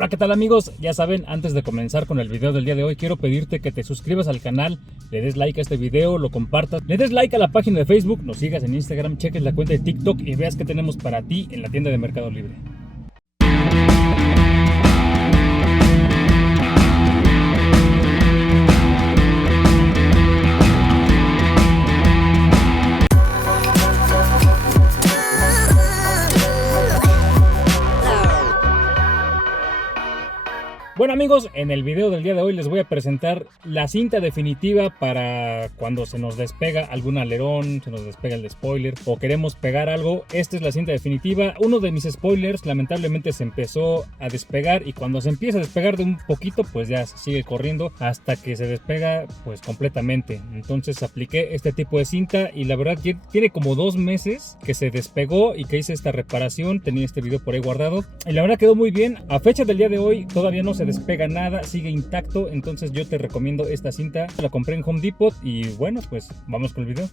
Hola, ¿qué tal amigos? Ya saben, antes de comenzar con el video del día de hoy, quiero pedirte que te suscribas al canal, le des like a este video, lo compartas, le des like a la página de Facebook, nos sigas en Instagram, cheques la cuenta de TikTok y veas qué tenemos para ti en la tienda de Mercado Libre. Bueno amigos, en el video del día de hoy les voy a presentar la cinta definitiva para cuando se nos despega algún alerón, se nos despega el spoiler o queremos pegar algo. Esta es la cinta definitiva. Uno de mis spoilers lamentablemente se empezó a despegar y cuando se empieza a despegar de un poquito pues ya sigue corriendo hasta que se despega pues completamente. Entonces apliqué este tipo de cinta y la verdad tiene como 2 meses que se despegó y que hice esta reparación. Tenía este video por ahí guardado y la verdad quedó muy bien. A fecha del día de hoy todavía no se despega nada, sigue intacto, entonces yo te recomiendo esta cinta. La compré en Home Depot y bueno, pues vamos con el video.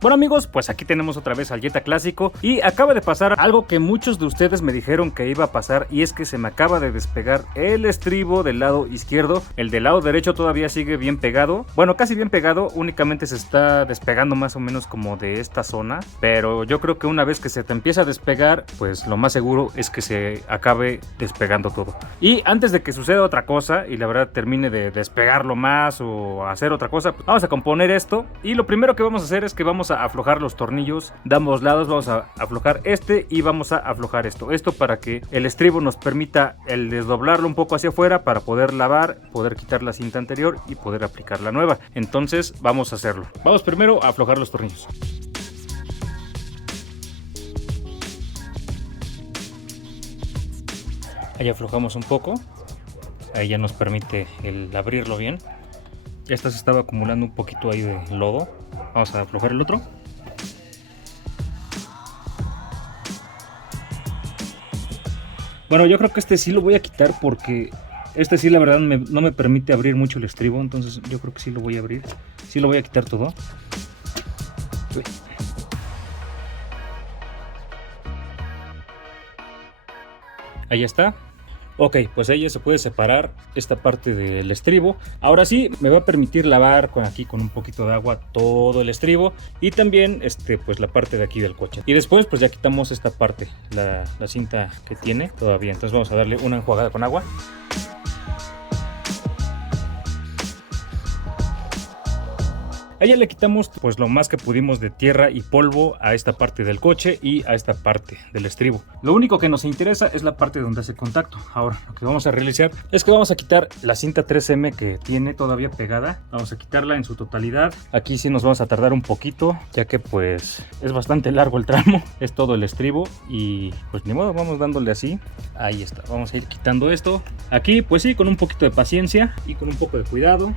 Bueno amigos, pues aquí tenemos otra vez al Jetta clásico y acaba de pasar algo que muchos de ustedes me dijeron que iba a pasar, y es que se me acaba de despegar el estribo del lado izquierdo. El del lado derecho todavía sigue bien pegado, bueno, casi bien pegado, únicamente se está despegando más o menos como de esta zona, pero yo creo que una vez que se te empieza a despegar, pues lo más seguro es que se acabe despegando todo. Y antes de que suceda otra cosa y la verdad termine de despegarlo más o hacer otra cosa, pues vamos a componer esto y lo primero que vamos a hacer es que vamos a aflojar los tornillos de ambos lados. Vamos a aflojar este y vamos a aflojar esto para que el estribo nos permita el desdoblarlo un poco hacia afuera para poder lavar, poder quitar la cinta anterior y poder aplicar la nueva. Entonces vamos a hacerlo. Vamos primero a aflojar los tornillos. Ahí aflojamos un poco, ahí ya nos permite el abrirlo bien. Ya se estaba acumulando un poquito ahí de lodo. Vamos a aflojar el otro. Bueno, yo creo que este sí lo voy a quitar porque este sí la verdad no me permite abrir mucho el estribo. Entonces yo creo que sí lo voy a abrir. Sí lo voy a quitar todo. Uy. Ahí está. Ok, pues ella se puede separar esta parte del estribo. Ahora sí, me va a permitir lavar aquí con un poquito de agua todo el estribo y también pues la parte de aquí del coche. Y después pues ya quitamos esta parte, la cinta que tiene todavía. Entonces vamos a darle una enjuagada con agua. A ella le quitamos pues lo más que pudimos de tierra y polvo a esta parte del coche y a esta parte del estribo. Lo único que nos interesa es la parte donde hace contacto. Ahora lo que vamos a realizar es que vamos a quitar la cinta 3M que tiene todavía pegada. Vamos a quitarla en su totalidad. Aquí sí nos vamos a tardar un poquito, ya que pues es bastante largo el tramo. Es todo el estribo y pues ni modo, vamos dándole así. Ahí está, vamos a ir quitando esto. Aquí pues sí, con un poquito de paciencia y con un poco de cuidado.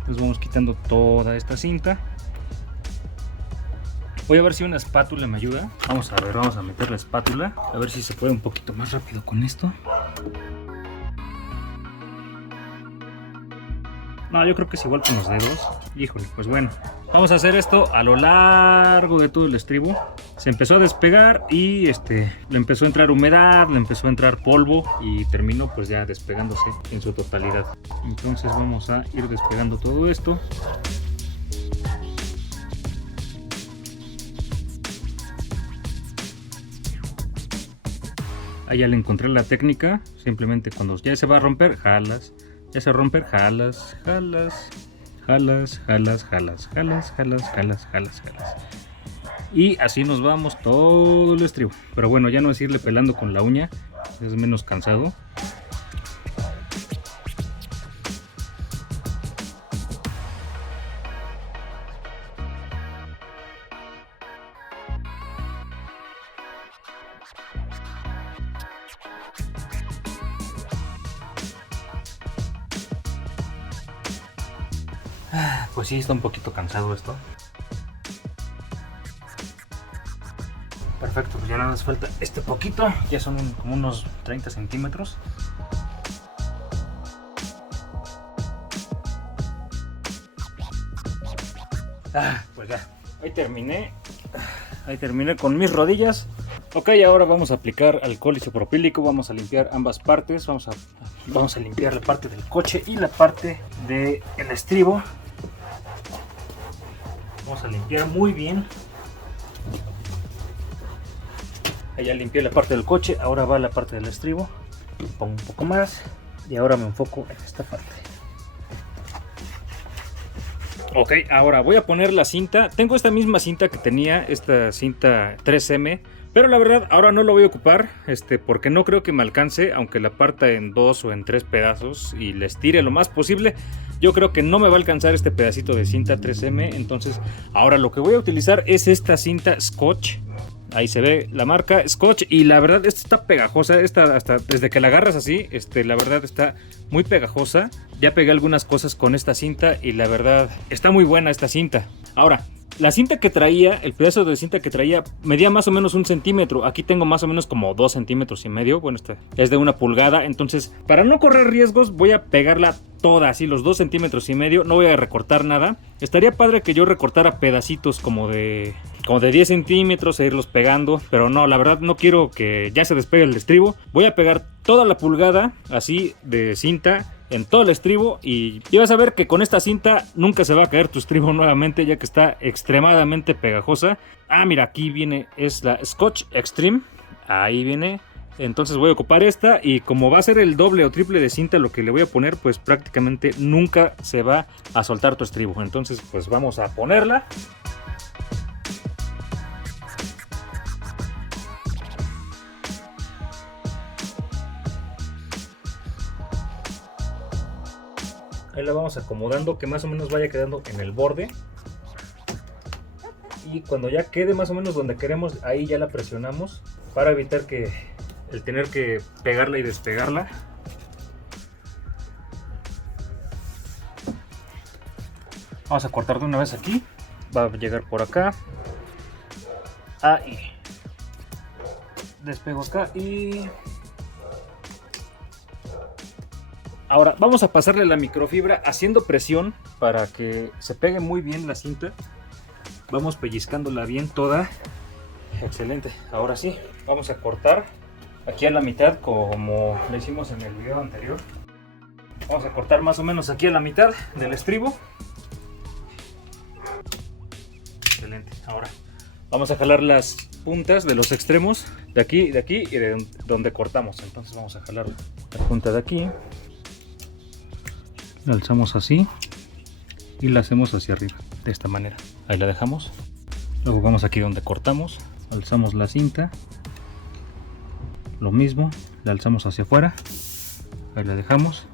Entonces vamos quitando toda esta cinta. Voy a ver si una espátula me ayuda. Vamos a ver, vamos a meter la espátula. A ver si se puede un poquito más rápido con esto. No, yo creo que es igual con los dedos. Híjole, pues bueno. Vamos a hacer esto a lo largo de todo el estribo. Se empezó a despegar y le empezó a entrar humedad, le empezó a entrar polvo y terminó pues ya despegándose en su totalidad. Entonces vamos a ir despegando todo esto. Ahí ya le encontré la técnica. Simplemente cuando ya se va a romper, jalas. Ya se rompe, jalas, jalas, jalas, jalas, jalas, jalas, jalas, jalas, jalas, jalas. Y así nos vamos todo el estribo. Pero bueno, ya no es irle pelando con la uña, es menos cansado. Pues sí, está un poquito cansado esto. Perfecto, pues ya nada más falta este poquito. Ya son como unos 30 centímetros. Pues ya, ahí terminé con mis rodillas. Ok, ahora vamos a aplicar alcohol isopropílico, vamos a limpiar ambas partes, vamos a limpiar la parte del coche y la parte del estribo. Vamos a limpiar muy bien. Ya limpié la parte del coche, ahora va la parte del estribo. Pongo un poco más y ahora me enfoco en esta parte. Ok, ahora voy a poner la cinta. Tengo esta misma cinta que tenía, esta cinta 3M, pero la verdad ahora no lo voy a ocupar, porque no creo que me alcance, aunque la parta en 2 o en 3 pedazos y le estire lo más posible. Yo creo que no me va a alcanzar este pedacito de cinta 3M, entonces ahora lo que voy a utilizar es esta cinta Scotch. Ahí se ve la marca Scotch y la verdad esta está pegajosa, esta hasta desde que la agarras así, la verdad está muy pegajosa. Ya pegué algunas cosas con esta cinta y la verdad está muy buena esta cinta. Ahora, la cinta que traía, el pedazo de cinta que traía medía más o menos 1 centímetro. Aquí tengo más o menos como 2 centímetros y medio. Bueno, esta es de 1 pulgada. Entonces, para no correr riesgos, voy a pegarla toda, así los 2 centímetros y medio. No voy a recortar nada. Estaría padre que yo recortara pedacitos como de 10 centímetros e irlos pegando. Pero no, la verdad no quiero que ya se despegue el estribo. Voy a pegar toda la pulgada así de cinta en todo el estribo y vas a ver que con esta cinta nunca se va a caer tu estribo nuevamente, ya que está extremadamente pegajosa. Ah, mira, aquí viene, es la Scotch Extreme, ahí viene. Entonces voy a ocupar esta y como va a ser el doble o triple de cinta lo que le voy a poner, pues prácticamente nunca se va a soltar tu estribo. Entonces pues vamos a ponerla. Ahí la vamos acomodando, que más o menos vaya quedando en el borde. Y cuando ya quede más o menos donde queremos, ahí ya la presionamos para evitar que el tener que pegarla y despegarla. Vamos a cortar de una vez aquí. Va a llegar por acá. Ahí. Despego acá y... Ahora vamos a pasarle la microfibra haciendo presión para que se pegue muy bien la cinta. Vamos pellizcándola bien toda. Excelente. Ahora sí, vamos a cortar aquí a la mitad como lo hicimos en el video anterior. Vamos a cortar más o menos aquí a la mitad del estribo. Excelente. Ahora vamos a jalar las puntas de los extremos de aquí y de donde cortamos. Entonces vamos a jalar la punta de aquí. La alzamos así y la hacemos hacia arriba de esta manera. Ahí la dejamos. Luego vamos aquí donde cortamos, alzamos la cinta, lo mismo, la alzamos hacia afuera, ahí la dejamos,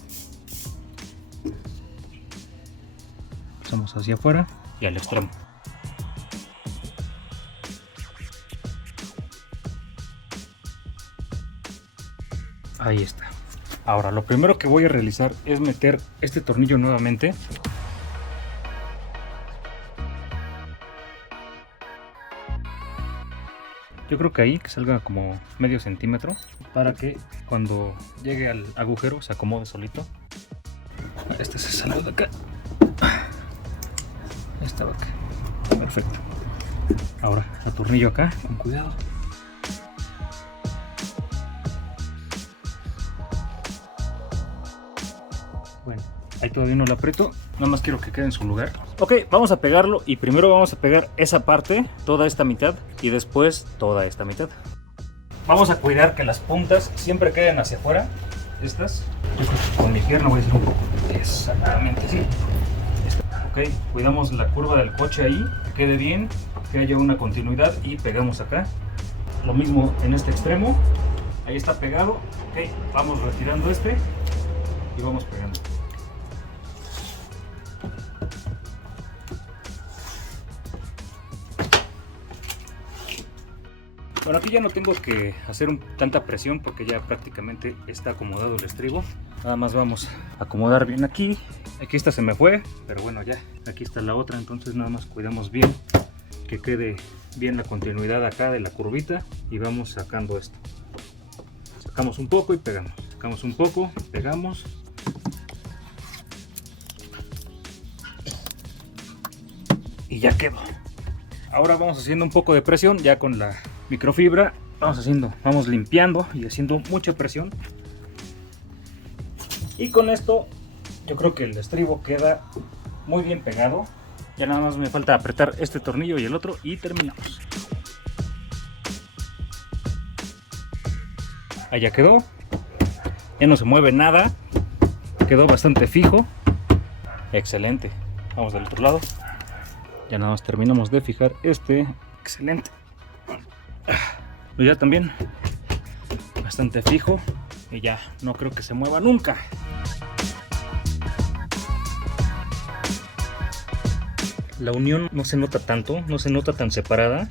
alzamos hacia afuera y al extremo. Ahí está. Ahora lo primero que voy a realizar es meter este tornillo nuevamente. Yo creo que ahí que salga como medio centímetro para que cuando llegue al agujero se acomode solito. Este se salió de acá. Esta va acá. Perfecto. Ahora atornillo acá con cuidado. Bueno, ahí todavía no lo aprieto, nada más quiero que quede en su lugar. Ok, vamos a pegarlo y primero vamos a pegar esa parte, toda esta mitad y después toda esta mitad. Vamos a cuidar que las puntas siempre queden hacia afuera, estas. Yo creo que con mi pierna voy a hacer un poco. Exactamente así. Ok, cuidamos la curva del coche ahí, que quede bien, que haya una continuidad y pegamos acá. Lo mismo en este extremo, ahí está pegado. Ok, vamos retirando este y vamos pegando. Bueno, aquí ya no tengo que hacer tanta presión porque ya prácticamente está acomodado el estribo. Nada más vamos a acomodar bien aquí. Aquí esta se me fue, pero bueno, ya aquí está la otra, entonces nada más cuidamos bien que quede bien la continuidad acá de la curvita y vamos sacando esto. Sacamos un poco y pegamos. Sacamos un poco, pegamos. Y ya quedó. Ahora vamos haciendo un poco de presión ya con la microfibra vamos limpiando y haciendo mucha presión. Y con esto yo creo que el estribo queda muy bien pegado. Ya nada más me falta apretar este tornillo y el otro y terminamos. Allá quedó. Ya no se mueve nada. Quedó bastante fijo. Excelente. Vamos del otro lado. Ya nada más terminamos de fijar este. Excelente. Pues ya también bastante fijo. Y ya no creo que se mueva nunca. La unión no se nota tanto, no se nota tan separada.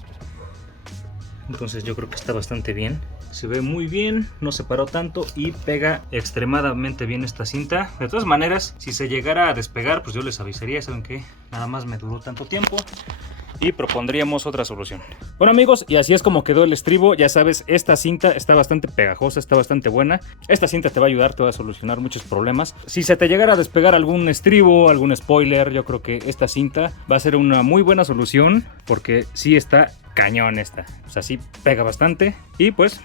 Entonces yo creo que está bastante bien. Se ve muy bien, no separó tanto y pega extremadamente bien esta cinta. De todas maneras, si se llegara a despegar, pues yo les avisaría. Saben que nada más me duró tanto tiempo y propondríamos otra solución. Bueno amigos, y así es como quedó el estribo. Ya sabes, esta cinta está bastante pegajosa, está bastante buena. Esta cinta te va a ayudar, te va a solucionar muchos problemas. Si se te llegara a despegar algún estribo, algún spoiler, yo creo que esta cinta va a ser una muy buena solución, porque sí está cañón esta. O sea, sí pega bastante. Y pues,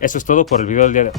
eso es todo por el video del día de hoy.